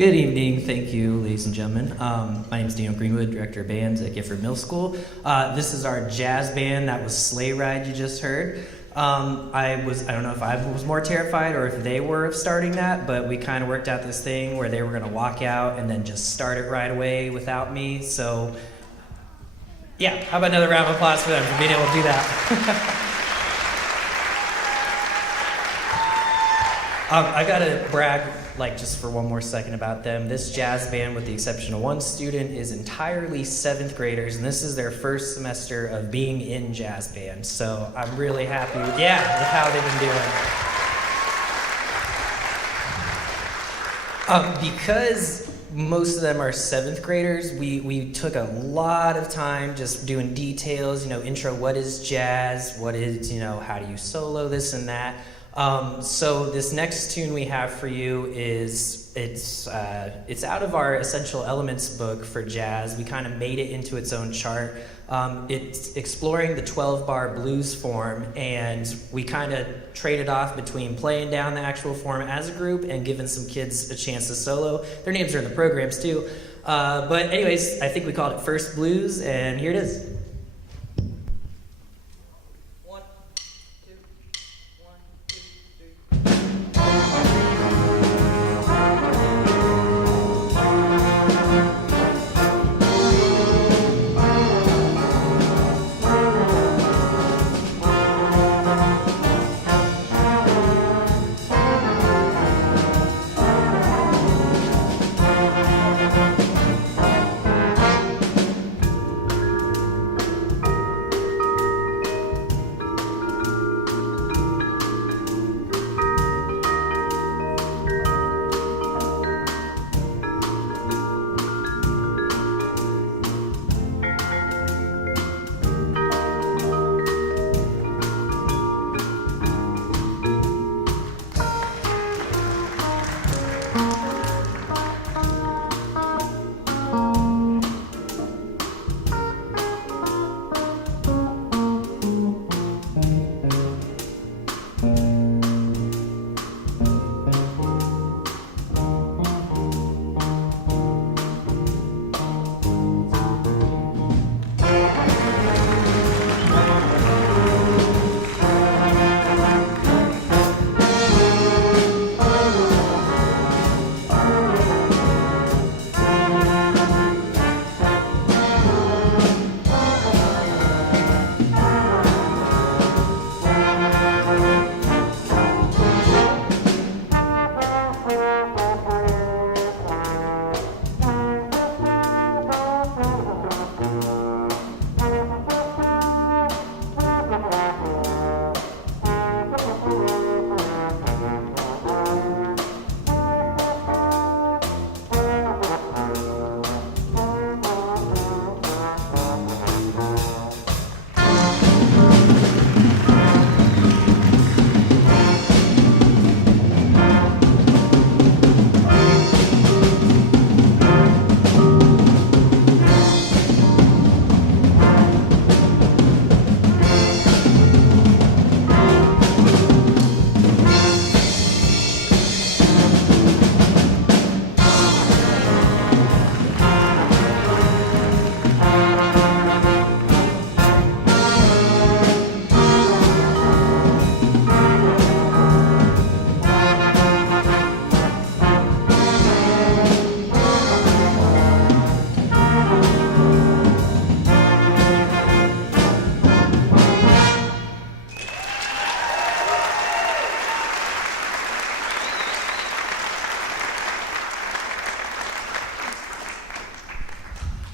Good evening, thank you, ladies and gentlemen. My name is Daniel Greenwood, Director of Bands at Gifford Middle School. This is our jazz band. That was Sleigh Ride you just heard. I don't know if I was more terrified or if they were of starting that, but we kind of worked out this thing where they were going to walk out and then just start it right away without me. So, yeah, how about another round of applause for them for being able to do that? I gotta brag, just for one more second about them. This jazz band, with the exception of one student, is entirely 7th graders, and this is their first semester of being in jazz band. So I'm really happy with how they've been doing. Because most of them are 7th graders, we took a lot of time just doing details, intro, what is jazz, what is, how do you solo this and that. So this next tune we have for you is, it's out of our Essential Elements book for jazz. We kind of made it into its own chart. It's exploring the 12-bar blues form, and we kind of traded off between playing down the actual form as a group and giving some kids a chance to solo. Their names are in the programs too. But anyways, I think we called it First Blues, and here it is.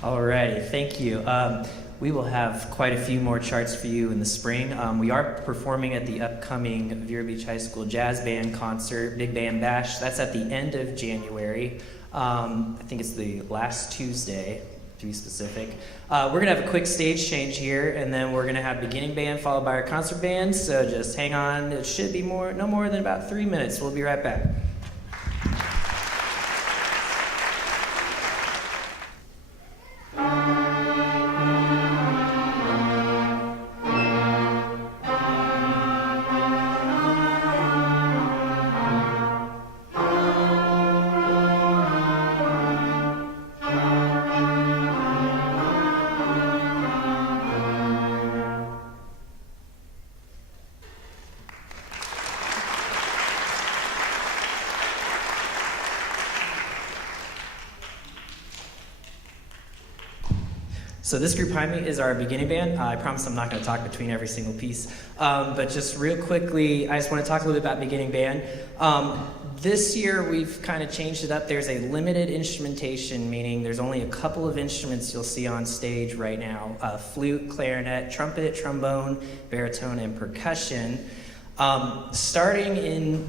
Alrighty, thank you. We will have quite a few more charts for you in the spring. We are performing at the upcoming Vero Beach High School Jazz Band concert, Big Band Bash. That's at the end of January. I think it's the last Tuesday, to be specific. We're going to have a quick stage change here, and then we're going to have beginning band followed by our concert band. So just hang on. It should be no more than about 3 minutes. We'll be right back. So this group behind me is our beginning band. I promise I'm not going to talk between every single piece. But just real quickly, I just want to talk a little bit about beginning band. This year, we've kind of changed it up. There's a limited instrumentation, meaning there's only a couple of instruments you'll see on stage right now. Flute, clarinet, trumpet, trombone, baritone, and percussion. Starting in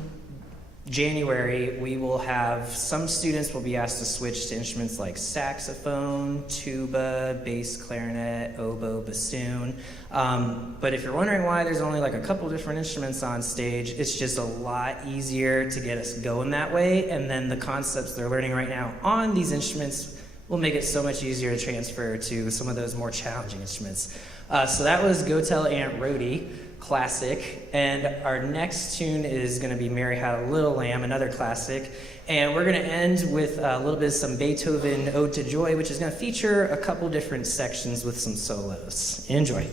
January, we will have some students will be asked to switch to instruments like saxophone, tuba, bass clarinet, oboe, bassoon. But if you're wondering why there's only like a couple different instruments on stage, it's just a lot easier to get us going that way. And then the concepts they're learning right now on these instruments will make it so much easier to transfer to some of those more challenging instruments. So that was Go Tell Aunt Rhody. Classic, and our next tune is going to be Mary Had a Little Lamb, another classic, and we're going to end with a little bit of some Beethoven Ode to Joy, which is going to feature a couple different sections with some solos. Enjoy.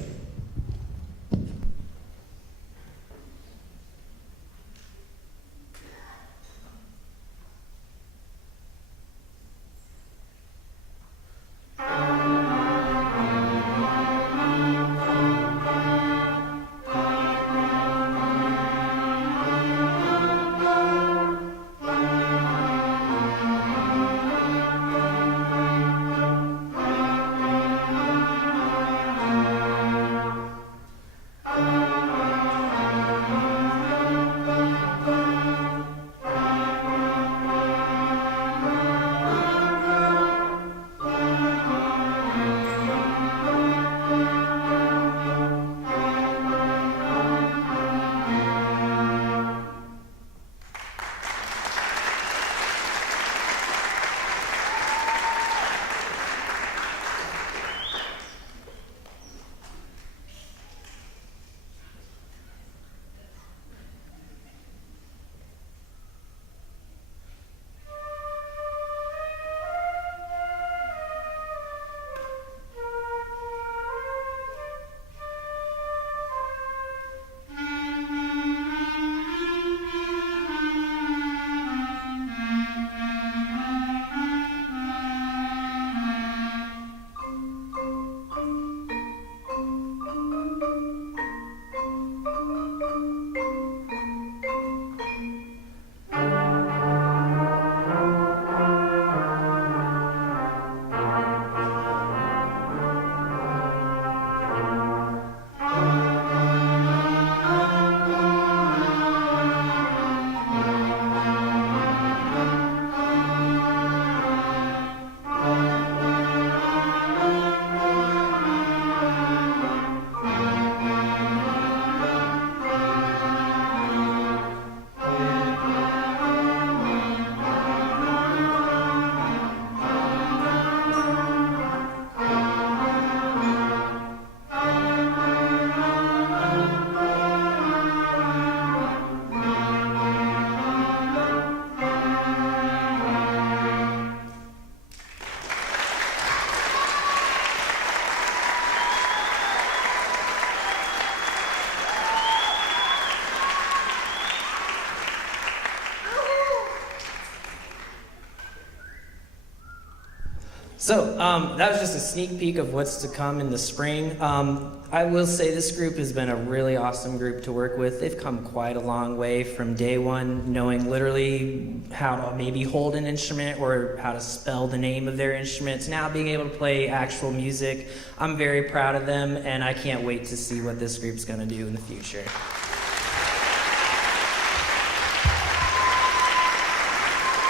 So that was just a sneak peek of what's to come in the spring. I will say this group has been a really awesome group to work with. They've come quite a long way from day one, knowing literally how to maybe hold an instrument or how to spell the name of their instruments, now being able to play actual music. I'm very proud of them, and I can't wait to see what this group's going to do in the future.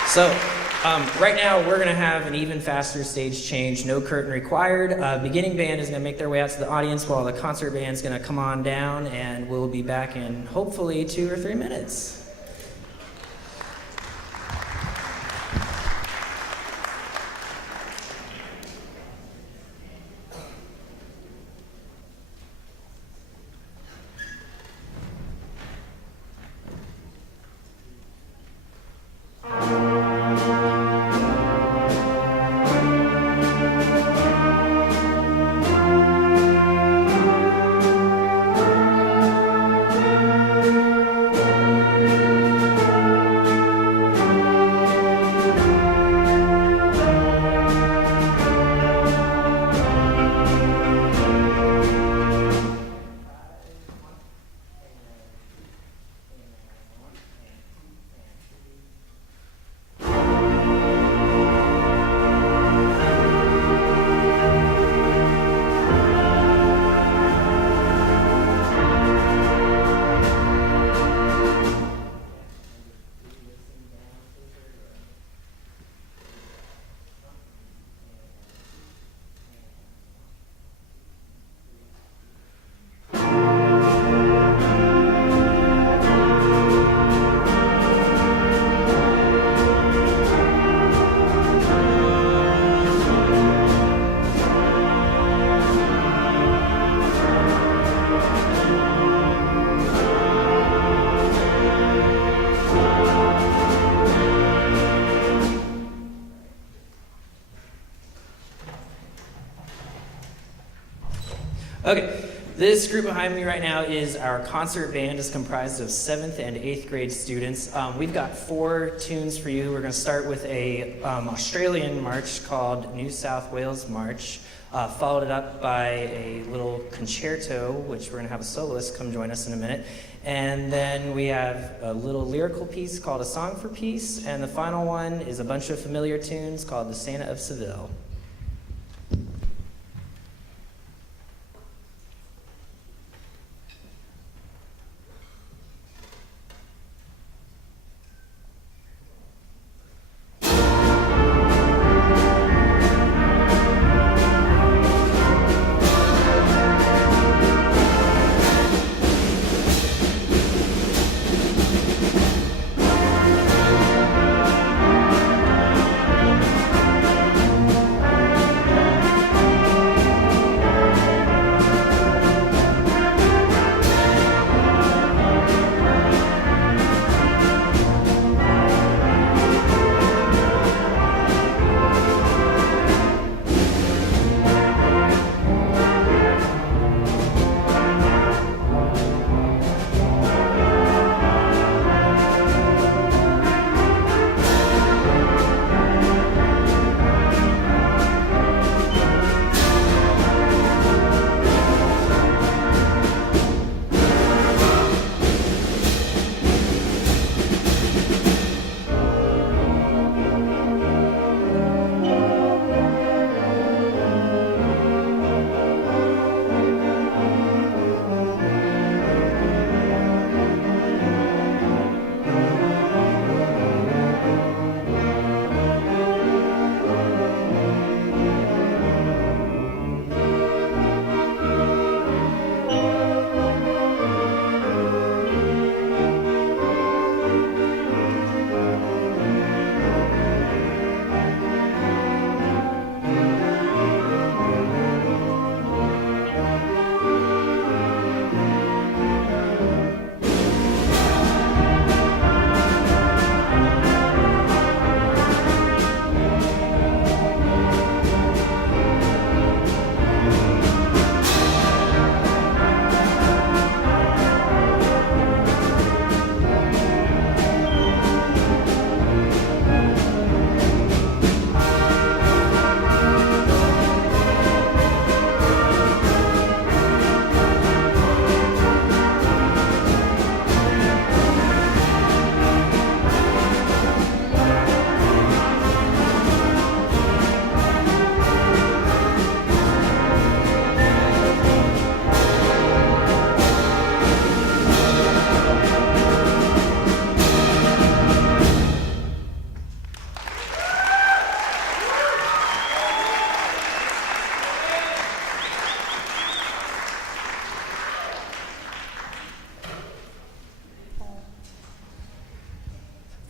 So, right now we're going to have an even faster stage change, no curtain required. Beginning band is going to make their way out to the audience while the concert band's going to come on down, and we'll be back in hopefully 2 or 3 minutes. This group behind me right now is our concert band. It's comprised of 7th and 8th grade students. We've got 4 tunes for you. We're going to start with a Australian march called New South Wales March, followed it up by a little concerto, which we're going to have a soloist come join us in a minute. And then we have a little lyrical piece called A Song for Peace, and the final one is a bunch of familiar tunes called The Santa of Seville.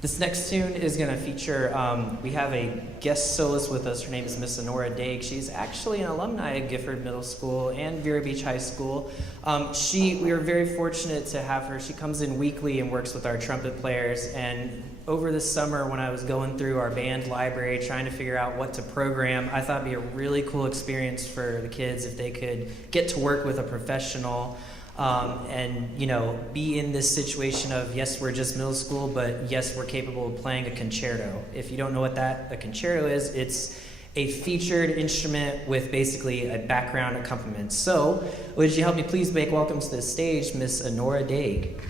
This next tune is going to feature, we have a guest soloist with us. Her name is Miss Honora Daig. She's actually an alumni of Gifford Middle School and Vero Beach High School. We are very fortunate to have her. She comes in weekly and works with our trumpet players. And over the summer, when I was going through our band library trying to figure out what to program, I thought it'd be a really cool experience for the kids if they could get to work with a professional. And be in this situation of, yes, we're just middle school, but yes, we're capable of playing a concerto. If you don't know what a concerto is, it's a featured instrument with basically a background accompaniment. So, would you help me please make welcome to the stage Miss Honora Daig.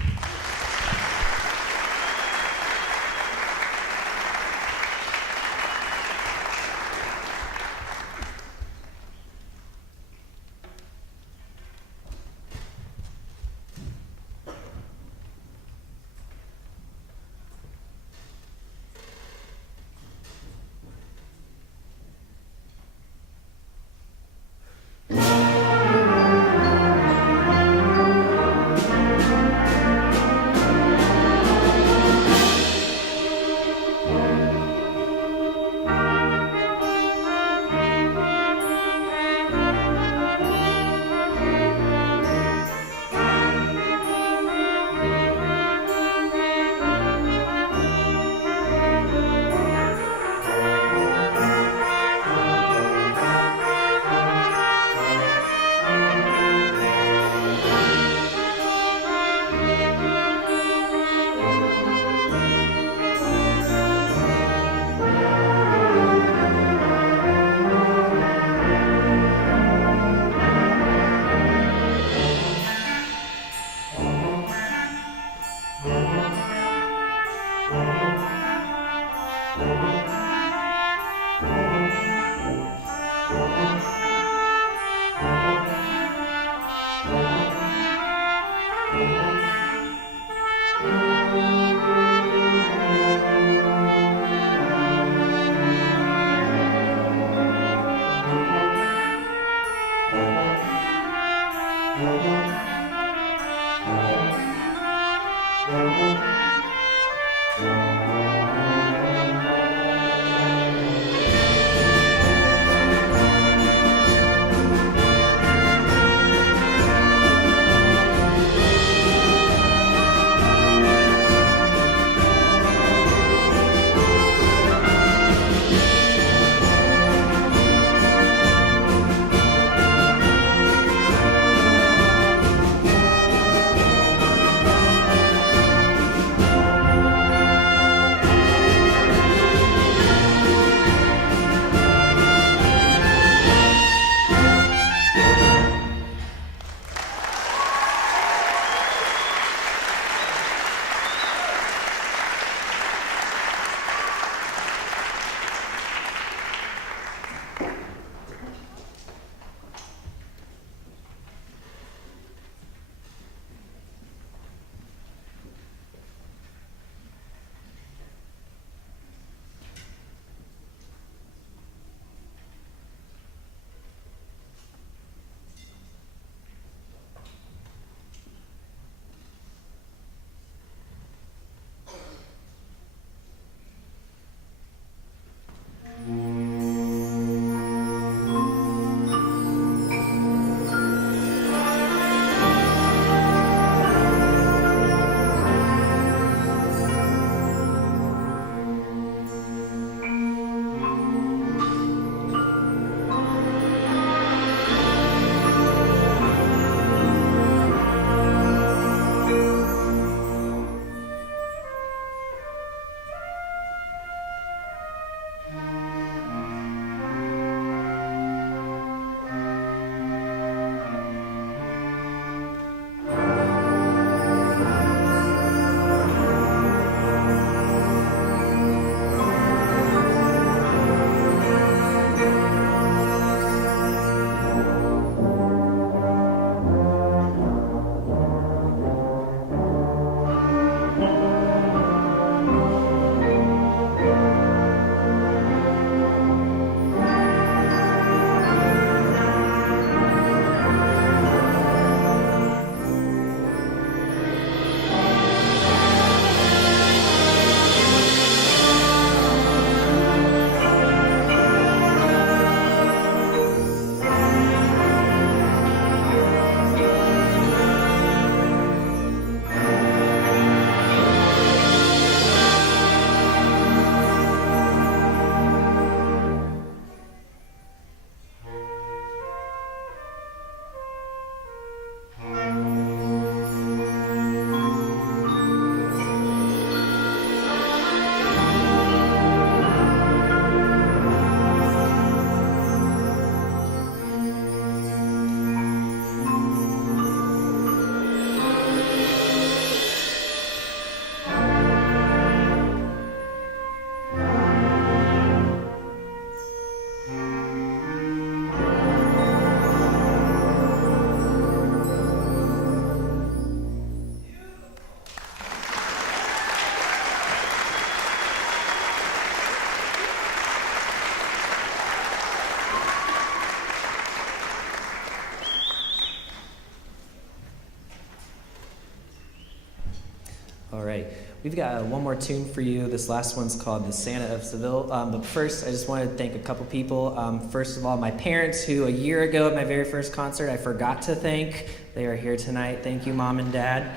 All right. We've got one more tune for you. This last one's called The Santa of Seville. But first, I just wanted to thank a couple people. First of all, my parents, who a year ago at my very first concert, I forgot to thank. They are here tonight. Thank you, Mom and Dad.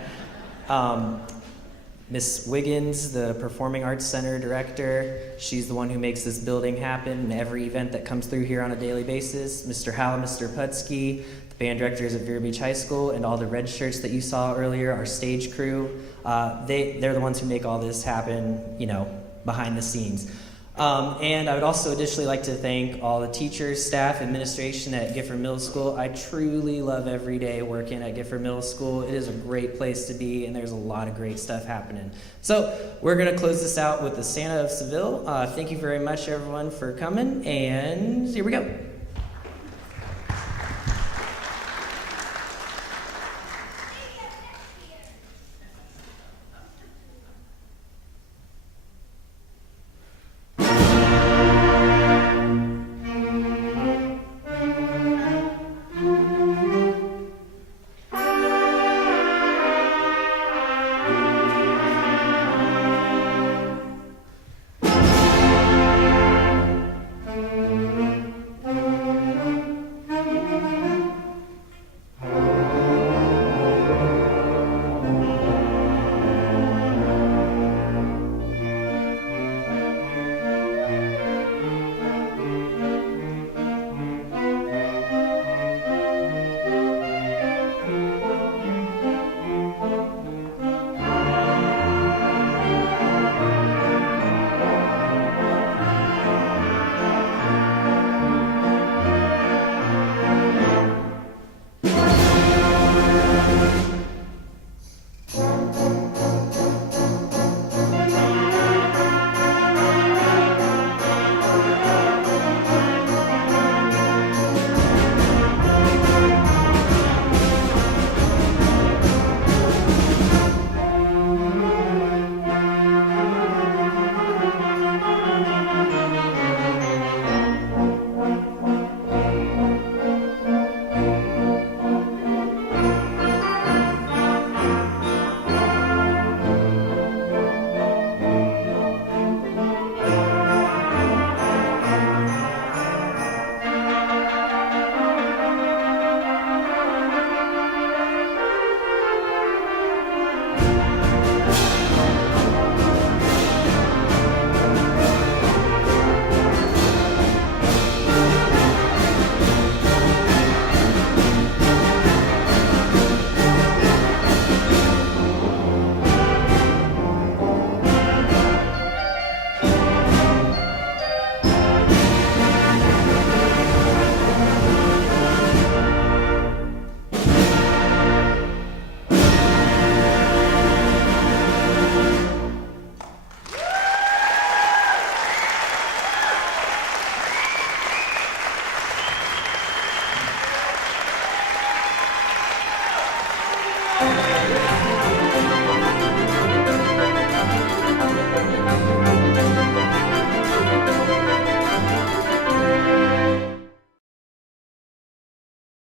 Miss Wiggins, the Performing Arts Center director. She's the one who makes this building happen and every event that comes through here on a daily basis. Mr. Hal and Mr. Putsky, the band directors at Vero Beach High School, and all the red shirts that you saw earlier, our stage crew. They're the ones who make all this happen, behind the scenes. And I would also additionally like to thank all the teachers, staff, administration at Gifford Middle School. I truly love every day working at Gifford Middle School. It is a great place to be, and there's a lot of great stuff happening. So we're going to close this out with the Santa of Seville. Thank you very much, everyone, for coming, and here we go. Thank you.